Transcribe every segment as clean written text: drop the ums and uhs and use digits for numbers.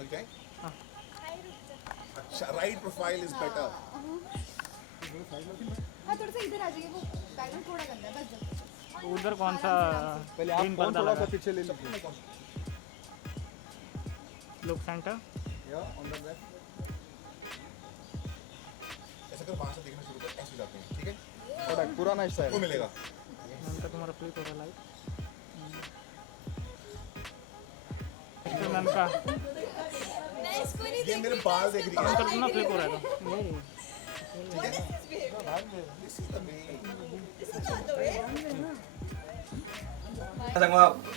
Okay. अच्छा, right profile is better. हाँ थोड़ा सा इधर आ जाइए, वो बैकग्राउंड थोड़ा गंदा है, बस जब उधर कौन सा पहले ग्रीन आप फोन पर्दा थोड़ा लगा सा पीछे ले लीजिए. Look centre. या ऑन द लेफ्ट. ऐसा कर, वहां से देखना शुरू कर, ऐसे जाते हैं, ठीक है? थोड़ा पुराना हिस्सा वो है. मिलेगा. मैम का तुम्हारा फ्लिप हो रहा लाइट. मैम का मैं इसको नहीं ये मेरे बाल देख रही है. कर ना फ्लिप हो रहा था.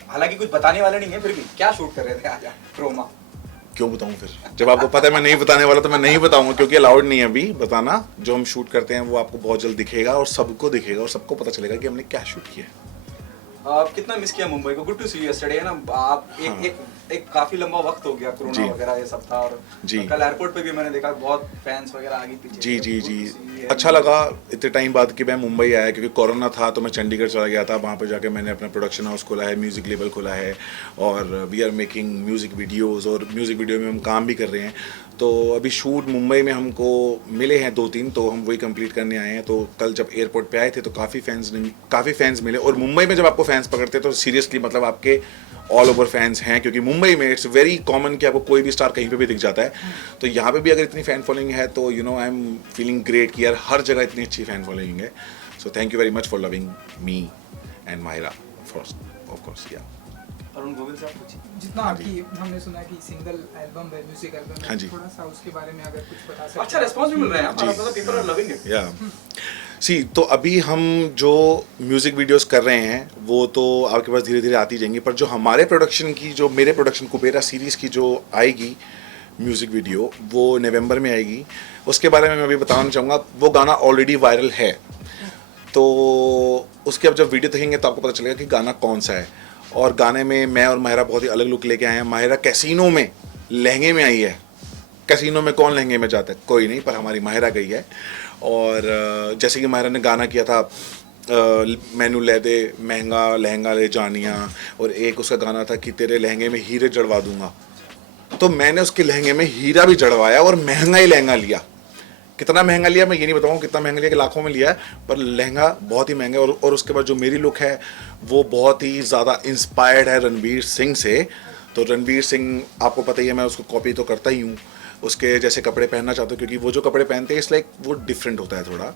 हालांकि कुछ बताने वाले नहीं है, फिर भी क्या शूट कर रहे थे आज क्रोमा? क्यों बताऊं फिर? जब आपको पता है मैं नहीं बताने वाला तो मैं नहीं बताऊंगा, क्योंकि अलाउड नहीं है अभी बताना. जो हम शूट करते हैं वो आपको बहुत जल्द दिखेगा और सबको दिखेगा और सबको पता चलेगा कि हमने क्या शूट किया है. कितना मिस किया मुंबई को. Good to see you yesterday है ना. आप एक काफी लंबा वक्त हो गया, जी. कोरोना वगैरह ये सब था, और जी. कल एयरपोर्ट पे भी मैंने देखा बहुत फैंस वगैरह आगे पीछे. जी जी Good ji to see you. अच्छा लगा इतने टाइम बाद कि मैं मुंबई आया, क्योंकि कोरोना था तो मैं चंडीगढ़ चला गया था. वहाँ पर जाके मैंने अपना प्रोडक्शन हाउस खोला है, म्यूज़िक लेबल खोला है, और we are making music videos, और म्यूज़िक वीडियो में हम काम भी कर रहे हैं. तो अभी शूट मुंबई में हमको मिले हैं 2-3, तो हम वही कंप्लीट करने आए हैं. तो कल जब एयरपोर्ट पे आए थे तो काफ़ी फैंस मिले. और मुंबई में जब आपको फैंस पकड़ते हैं तो सीरियसली मतलब आपके ऑल ओवर फैंस हैं, क्योंकि मुंबई में इट्स वेरी कॉमन कि आपको कोई भी स्टार कहीं पे भी दिख जाता है. तो यहाँ पे भी अगर इतनी फ़ैन फॉलोइंग है तो you know I am feeling great कि यार हर जगह इतनी अच्छी फ़ैन फॉलोइंग है. So thank you very much for loving me and Myra first of course. या अरुण गोविल साहब कुछ जितना आपकी हमने सुना कि सिंगल एल्बम है, म्यूजिक एल्बम है, हाँ जी. थोड़ा सा उसके बारे में अगर कुछ बता सकते अच्छा रिस्पांस भी मिल रहा है. मतलब पीपल आर लविंग इट. या सी, तो अभी हम जो म्यूज़िक वीडियोस कर रहे हैं वो तो आपके पास धीरे धीरे आती जाएंगी, पर जो हमारे प्रोडक्शन की, जो मेरे प्रोडक्शन कुबेरा सीरीज़ की जो आएगी म्यूज़िक वीडियो, वो नवंबर में आएगी. उसके बारे में मैं अभी बताना चाहूँगा. वो गाना ऑलरेडी वायरल है, तो उसके अब जब वीडियो देखेंगे तो आपको पता चलेगा कि गाना कौन सा है. और गाने में मैं और माहिरा बहुत ही अलग लुक लेके आए हैं. माहिरा कैसीनो में लहंगे में आई है. कैसीनो में कौन लहंगे में जाता है? कोई नहीं, पर हमारी माहिरा गई है. और जैसे कि माहिरा ने गाना किया था मैनू ले दे महंगा लहंगा ले जानिया, और एक उसका गाना था कि तेरे लहंगे में हीरे जड़वा दूंगा. तो मैंने उसके लहंगे में हीरा भी जड़वाया और महंगा ही लहंगा लिया. कितना महंगा लिया मैं ये नहीं बताऊंगा कितना महंगा लिया, कि लाखों में लिया है, पर लहंगा बहुत ही महंगा है. और उसके बाद जो मेरी लुक है वो बहुत ही ज़्यादा इंस्पायर्ड है रणवीर सिंह से. तो रणवीर सिंह आपको पता ही है, मैं उसको कॉपी तो करता ही हूँ. उसके जैसे कपड़े पहनना चाहता हूँ, क्योंकि वो जो कपड़े पहनते हैं इट्स लाइक वो डिफरेंट होता है थोड़ा,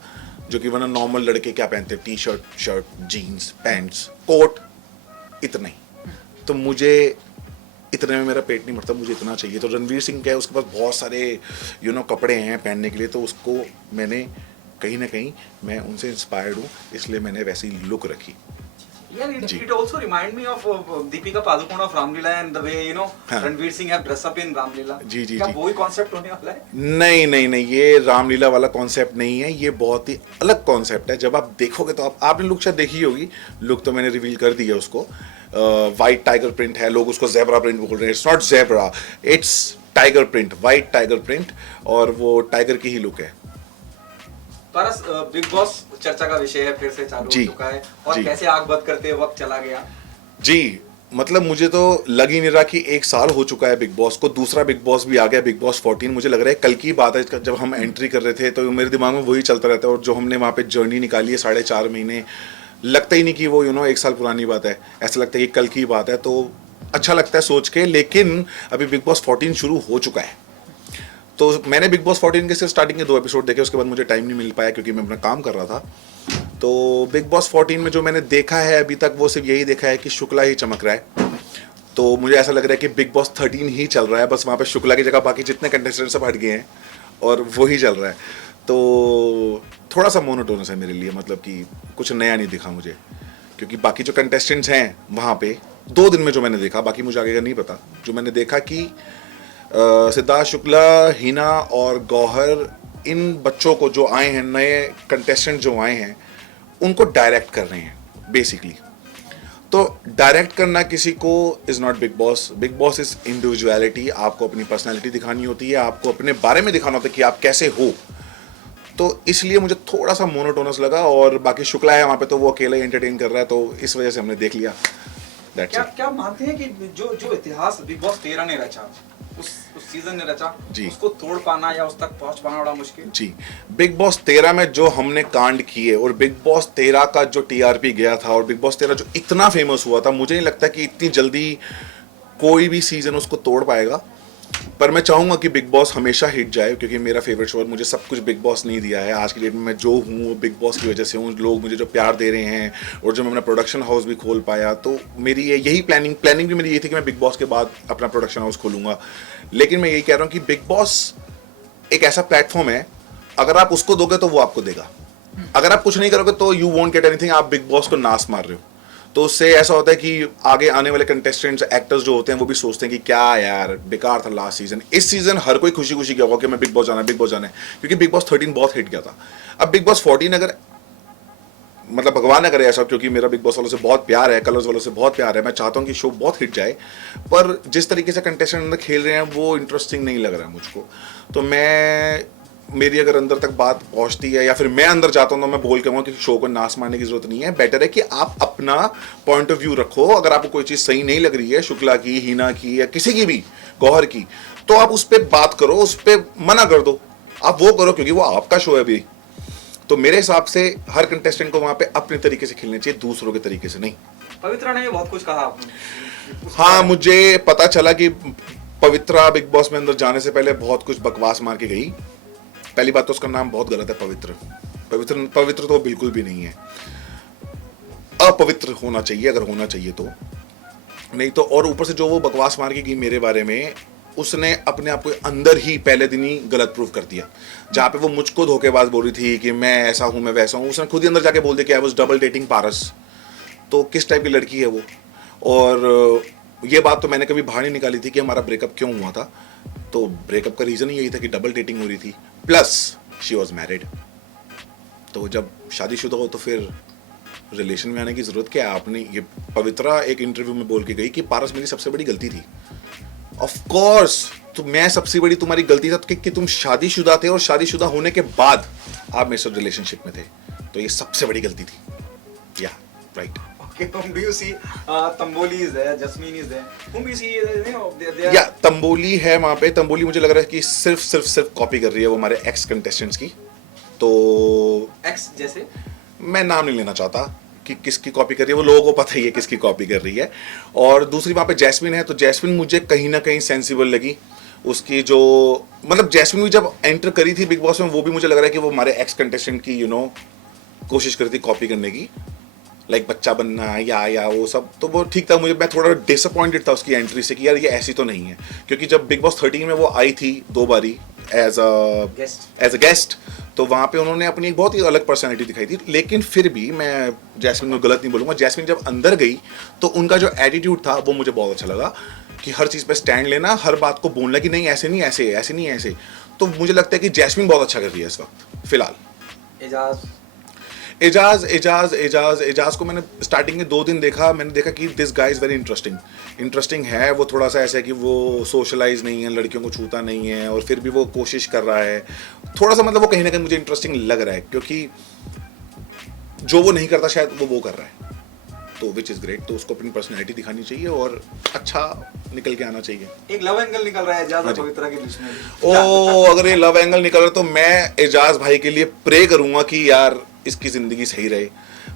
जो कि वरना नॉर्मल लड़के क्या पहनते हैं, T shirt jeans pants coat, इतना ही. तो मुझे इतने में मेरा पेट नहीं भरता, मुझे इतना चाहिए. तो रणवीर सिंह क्या है, उसके पास बहुत सारे कपड़े हैं पहनने के लिए, तो उसको मैंने कहीं ना कहीं मैं उनसे इंस्पायर्ड हूँ, इसलिए मैंने वैसी लुक रखी. Yeah, ji. it also remind me of Deepika Padukone of Ramlila, and the way हाँ. Ranveer Singh have dressed up in Ramlila. जी, जी, क्या जी. वही कॉन्सेप्ट होने वाला है? नहीं नहीं नहीं, ये रामलीला वाला कॉन्सेप्ट नहीं है. ये बहुत ही अलग कॉन्सेप्ट है. जब आप देखोगे तो आपने लुक शायद देखी होगी. लुक तो मैंने रिवील कर दी है उसको. वाइट टाइगर प्रिंट है, लोग उसको जेब्रा प्रिंट बोल रहे हैं. It's not zebra, it's tiger print, white tiger print, और वो टाइगर की ही लुक है. परस बिग बॉस चर्चा का विषय है, फिर से चालू जी. हो चुका है, और जी. कैसे आग बंद करते वक्त चला गया. जी, मतलब मुझे तो लग ही नहीं रहा कि 1 साल हो चुका है बिग बॉस को. दूसरा बिग बॉस भी आ गया, बिग बॉस 14. मुझे लग रहा है कल की बात है. जब हम एंट्री कर रहे थे तो मेरे दिमाग में वही चलता रहता है. और जो हमने वहाँ पे जर्नी निकाली है 4.5 महीने, लगता ही नहीं कि वो 1 साल पुरानी बात है. ऐसा लगता है कि कल की बात है. तो अच्छा लगता है सोच के. लेकिन अभी बिग बॉस 14 शुरू हो चुका है. तो मैंने बिग बॉस 14 के सिर्फ स्टार्टिंग के 2 एपिसोड देखे. उसके बाद मुझे टाइम नहीं मिल पाया क्योंकि मैं अपना काम कर रहा था. तो बिग बॉस 14 में जो मैंने देखा है अभी तक, वो सिर्फ यही देखा है कि शुक्ला ही चमक रहा है. तो मुझे ऐसा लग रहा है कि बिग बॉस 13 ही चल रहा है. बस वहाँ पे शुक्ला की जगह बाकी जितने कंटेस्टेंट सब हट गए हैं और वही चल रहा है. तो थोड़ा सा मोनोटोनस है मेरे लिए, मतलब कि कुछ नया नहीं दिखा मुझे. क्योंकि बाकी जो कंटेस्टेंट्स हैं वहाँ पे 2 दिन में जो मैंने देखा, बाकी मुझे आगे का नहीं पता, जो मैंने देखा कि सिद्धार्थ शुक्ला, हिना और गौहर, इन बच्चों को जो आए हैं, नए कंटेस्टेंट जो आए हैं, उनको डायरेक्ट कर रहे हैं बेसिकली. तो डायरेक्ट करना किसी को is not big boss. Big boss is individuality. आपको अपनी पर्सनैलिटी दिखानी होती है, आपको अपने बारे में दिखाना होता है कि आप कैसे हो. तो इसलिए मुझे थोड़ा सा मोनोटोनस लगा. और बाकी शुक्ला है वहाँ पे, तो वो अकेला ही एंटरटेन कर रहा है, तो इस वजह से हमने देख लिया. That's क्या it. क्या मानते हैं कि जो इतिहास बिग बॉस 13 ने रचा, उस सीजन ने रचा जी। उसको तोड़ पाना या उस तक पहुंच पाना बड़ा मुश्किल। जी, बिग बॉस 13 में जो हमने कांड किए और बिग बॉस 13 का जो टीआरपी गया था और बिग बॉस 13 जो इतना फेमस हुआ था, मुझे नहीं लगता कि इतनी जल्दी कोई भी सीजन उसको तोड़ पाएगा। पर मैं चाहूँगा कि बिग बॉस हमेशा हिट जाए, क्योंकि मेरा फेवरेट शो है। मुझे सब कुछ बिग बॉस नहीं दिया है। आज की डेट में मैं जो हूँ वो बिग बॉस की वजह से हूँ। लोग मुझे जो प्यार दे रहे हैं और जो मैं अपना प्रोडक्शन हाउस भी खोल पाया, तो मेरी यही प्लानिंग भी मेरी ये थी कि मैं बिग बॉस के बाद अपना प्रोडक्शन हाउस खोलूँगा। लेकिन मैं यही कह रहा हूँ कि बिग बॉस एक ऐसा प्लेटफॉर्म है, अगर आप उसको दोगे तो वो आपको देगा। अगर आप कुछ नहीं करोगे तो यू वोंट गेट एनीथिंग। आप बिग बॉस को नाश मार रहे हो। तो उससे ऐसा होता है कि आगे आने वाले कंटेस्टेंट्स, एक्टर्स जो होते हैं, वो भी सोचते हैं कि क्या यार बेकार था लास्ट सीजन। इस सीजन हर कोई खुशी खुशी गया होगा कि मैं बिग बॉस जाना है, क्योंकि बिग बॉस 13 बहुत हिट गया था। अब बिग बॉस 14 अगर, मतलब भगवान ना करे ऐसा, क्योंकि मेरा बिग बॉस वालों से बहुत प्यार है, कलर्स वालों से बहुत प्यार है, मैं चाहता हूँ कि शो बहुत हिट जाए, पर जिस तरीके से कंटेस्टेंट अंदर खेल रहे हैं वो इंटरेस्टिंग नहीं लग रहा है मुझको। तो मेरी अगर अंदर तक बात पहुंचती है या फिर मैं अंदर जाता हूं तो मैं बोल के कहूँगा कि शो को नाश मारने की जरूरत नहीं है। बेटर है कि आप अपना पॉइंट ऑफ व्यू रखो। अगर आपको कोई चीज़ सही नहीं लग रही है, शुक्ला की, हिना की या किसी की भी, गौहर की, तो आप उस पर बात करो, उस पर मना कर दो। आप वो करो क्योंकि वो आपका शो है अभी। तो मेरे हिसाब से हर कंटेस्टेंट को वहाँ पे अपने तरीके से खेलना चाहिए, दूसरों के तरीके से नहीं। पवित्रा ने बहुत कुछ कहा आपने। हाँ, मुझे पता चला कि पवित्रा बिग बॉस में अंदर जाने से पहले बहुत कुछ बकवास मार के गई। पहली बात तो उसका नाम बहुत गलत है, पवित्र तो बिल्कुल भी नहीं है। अपवित्र होना चाहिए अगर होना चाहिए तो, नहीं तो। और ऊपर से जो वो बकवास मार के गई मेरे बारे में, उसने अपने आप को अंदर ही पहले दिन ही गलत प्रूव कर दिया। जहाँ पे वो मुझको धोखेबाज बोल रही थी कि मैं ऐसा हूँ, मैं वैसा हूँ, उसने खुद ही अंदर जाके बोल दिया कि आई वाज डबल डेटिंग पारस। तो किस टाइप की लड़की है वो? और ये बात तो मैंने कभी बाहर नहीं निकाली थी कि हमारा ब्रेकअप क्यों हुआ था। तो ब्रेकअप का रीज़न ही यही था कि डबल डेटिंग हो रही थी, प्लस शी वॉज मैरिड। तो जब शादीशुदा हो तो फिर रिलेशन में आने की ज़रूरत क्या है? आपने ये पवित्रा एक इंटरव्यू में बोल के गई कि पारस मेरी सबसे बड़ी गलती थी। ऑफ कोर्स, तो मैं सबसे बड़ी तुम्हारी गलती था कि तुम शादीशुदा थे और शादीशुदा होने के बाद आप मेरे साथ रिलेशनशिप में थे। तो ये सबसे बड़ी गलती थी। या right. Okay, whom do you see? Tamboli is there, Jasmine is there. Whom do you see? You know, they are. या तंबोली है वहाँ पे। तंबोली मुझे लग रहा है कि सिर्फ कॉपी कर रही है वो हमारे एक्स कंटेस्टेंट्स की। तो Ex जैसे? मैं नाम नहीं लेना चाहता कि किसकी कॉपी कर रही है, वो लोगों को पता ही है किसकी कॉपी कर रही है। और दूसरी वहाँ पे जैस्मिन है। तो जैस्मिन मुझे कहीं ना कहीं सेंसिबल लगी। उसकी जो, मतलब जैस्मिन भी जब एंटर करी थी बिग बॉस में, वो भी मुझे लग रहा है कि वो हमारे एक्स कंटेस्टेंट की कोशिश करी थी कॉपी करने की, लाइक बच्चा बनना या वो सब। तो वो ठीक था। मैं थोड़ा डिसअपॉइंटेड था उसकी एंट्री से कि यार ये ऐसी तो नहीं है, क्योंकि जब बिग बॉस 13 में वो आई थी 2 बारी एज अ गेस्ट, तो वहाँ पे उन्होंने अपनी एक बहुत ही अलग पर्सनैलिटी दिखाई थी। लेकिन फिर भी मैं जैस्मिन को गलत नहीं बोलूँगा। जैस्मिन जब अंदर गई तो उनका जो एटीट्यूड था वो मुझे बहुत अच्छा लगा, कि हर चीज़ पे स्टैंड लेना, हर बात को बोलना कि नहीं ऐसे नहीं, ऐसे नहीं ऐसे। तो मुझे लगता है कि जैस्मिन बहुत अच्छा कर रही है इस वक्त फिलहाल। एजाज को मैंने स्टार्टिंग में 2 दिन देखा। मैंने देखा कि this guy is very interesting है। वो थोड़ा सा ऐसा है कि वो सोशलाइज नहीं है, लड़कियों को छूता नहीं है, और फिर भी वो कोशिश कर रहा है थोड़ा सा। मतलब वो कहीं ना कहीं मुझे इंटरेस्टिंग लग रहा है, क्योंकि जो वो नहीं करता शायद वो कर रहा है, तो विच इज़ ग्रेट। तो उसको अपनी पर्सनैलिटी दिखानी चाहिए और अच्छा निकल के आना चाहिए। एक लव एंगल निकल रहा है एजाज और पवित्रा के बीच में। अगर ये लव एंगल निकल रहा है तो मैं एजाज भाई के लिए प्रे करूंगा कि यार इसकी ज़िंदगी सही रहे,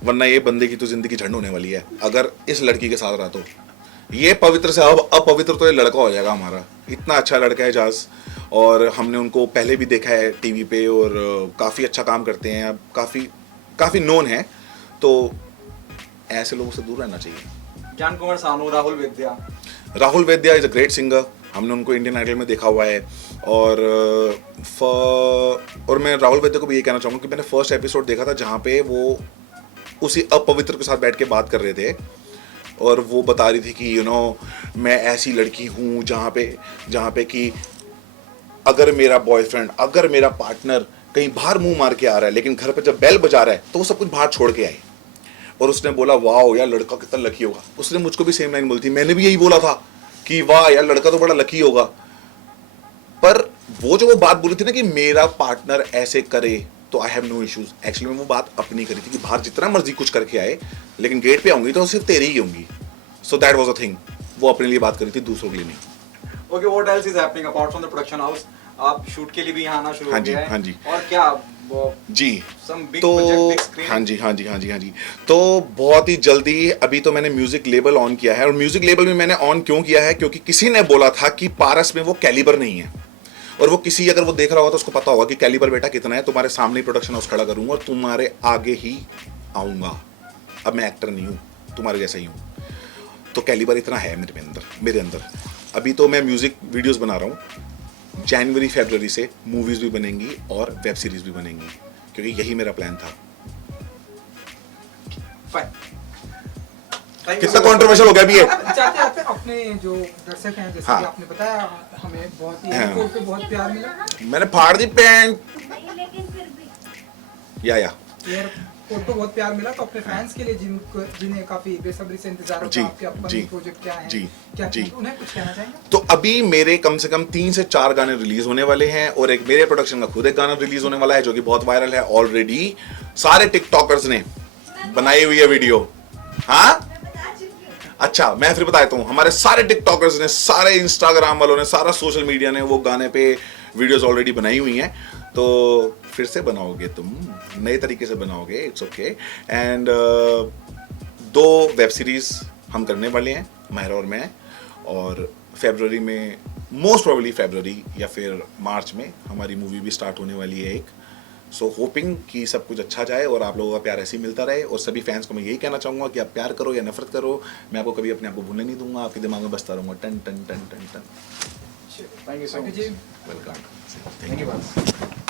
वरना ये बंदे की तो ज़िंदगी झंड होने वाली है अगर इस लड़की के साथ रहा। तो ये पवित्र से अब अपवित्र तो ये लड़का हो जाएगा हमारा। इतना अच्छा लड़का है एजाज, और हमने उनको पहले भी देखा है टीवी पे, और काफ़ी अच्छा काम करते हैं, काफ़ी नोन है। तो ऐसे लोगों से दूर रहना चाहिए। Gyan Kumar Sanu, Rahul Vaidya is a great singer. हमने उनको इंडियन आइडल में देखा हुआ है। और मैं राहुल वेद्या को भी ये कहना चाहूँगा कि मैंने फर्स्ट एपिसोड देखा था जहाँ पे वो उसी अपवित्र के साथ बैठ के बात कर रहे थे, और वो बता रही थी कि मैं ऐसी लड़की हूँ जहाँ पे कि अगर मेरा बॉयफ्रेंड, अगर मेरा पार्टनर कहीं बाहर मुंह मार के आ रहा है, लेकिन घर पे जब बेल बजा रहा है तो वो सब कुछ बाहर छोड़ के आए। और उसने बोला वाह यार लड़का कितना लकी होगा। उसने मुझको भी सेम लाइन बोली थी, मैंने भी यही बोला था कि वाह यार लड़का तो बड़ा लकी होगा। पर वो बात बोली थी ना कि मेरा पार्टनर ऐसे करे तो I have no issues, actually में वो बात अपनी करी थी कि बाहर जितना मर्जी कुछ करके आए, लेकिन गेट पे आऊंगी तो सिर्फ तेरी ही होंगी। So that was a thing. वो अपने लिए बात करी थी, दूसरों के लिए नहीं। Okay, what else is happening apart from the production house? आप शूट के लिए भी यहाँ आना शुरू हाँ हो जी, गया है हाँ जी। और क्या वो जी some big तो project, big screen? हाँ जी हाँ जी हाँ जी हाँ जी तो बहुत ही जल्दी अभी तो मैंने म्यूजिक लेबल ऑन किया है। और म्यूजिक लेबल भी मैंने ऑन क्यों किया है, क्योंकि किसी ने बोला था कि पारस में वो कैलिबर नहीं है। और वो किसी अगर वो देख रहा होगा तो उसको पता होगा कि कैलिबर बेटा कितना है। तुम्हारे सामने ही प्रोडक्शन हाउस खड़ा करूंगा और तुम्हारे आगे ही आऊंगा। अब मैं एक्टर नहीं हूँ, तुम्हारे जैसा ही हूँ। तो कैलिबर इतना है मेरे अंदर। अभी तो मैं म्यूजिक वीडियोस बना रहा हूँ। जनवरी फरवरी से मूवीज भी बनेंगी और वेब सीरीज भी बनेंगी, क्योंकि यही मेरा प्लान था। Fine. Thank you कितना so much. कंट्रोवर्शियल हो गया अभी ये? चाहते आते अपने जो दर्शक हैं जैसे हाँ। कि आपने बताया हमें बहुत ही हाँ। एयरपोर्ट पे बहुत प्यार मिला मैंने फाड़ दी पैंट। लेकिन फिर भी या एयरपोर्ट पे बहुत प्यार मिला, तो अपने फैंस के लिए जिन्हें काफी बेसब्री से इंतजार जी, होता है आपके जी, अपकमिंग प्रोजेक्ट क्या जी, है, क्या जी। उन्हें कुछ कहना चाहेंगे? तो अभी मेरे कम से कम 3 से 4 गाने रिलीज होने वाले हैं और एक मेरे प्रोडक्शन का खुद एक गाना रिलीज होने वाला है जो कि बहुत वायरल है ऑलरेडी। सारे टिकटॉकर्स ने बनाई हुई है वीडियो। हाँ अच्छा, मैं फिर बता देता हूँ। हमारे सारे टिकटॉकर्स ने, सारे इंस्टाग्राम वालों ने, सारा सोशल मीडिया ने वो गाने पे वीडियोस ऑलरेडी बनाई हुई हैं। तो फिर से बनाओगे तुम, नए तरीके से बनाओगे, it's okay. And 2 web series हम करने वाले हैं, माहिरा और मैं। और फरवरी में, मोस्ट प्रोबेबली फरवरी या फिर मार्च में हमारी मूवी भी स्टार्ट होने वाली है एक। सो होपिंग कि सब कुछ अच्छा जाए और आप लोगों का प्यार ऐसे ही मिलता रहे। और सभी फैंस को मैं यही कहना चाहूँगा कि आप प्यार करो या नफरत करो, मैं आपको कभी अपने आप को भूलने नहीं दूंगा। आपके दिमाग में बसता रहूँगा टन टन टन टन टन। Thank you so Thank you, much. जी। वेलकम। Thank you, boss.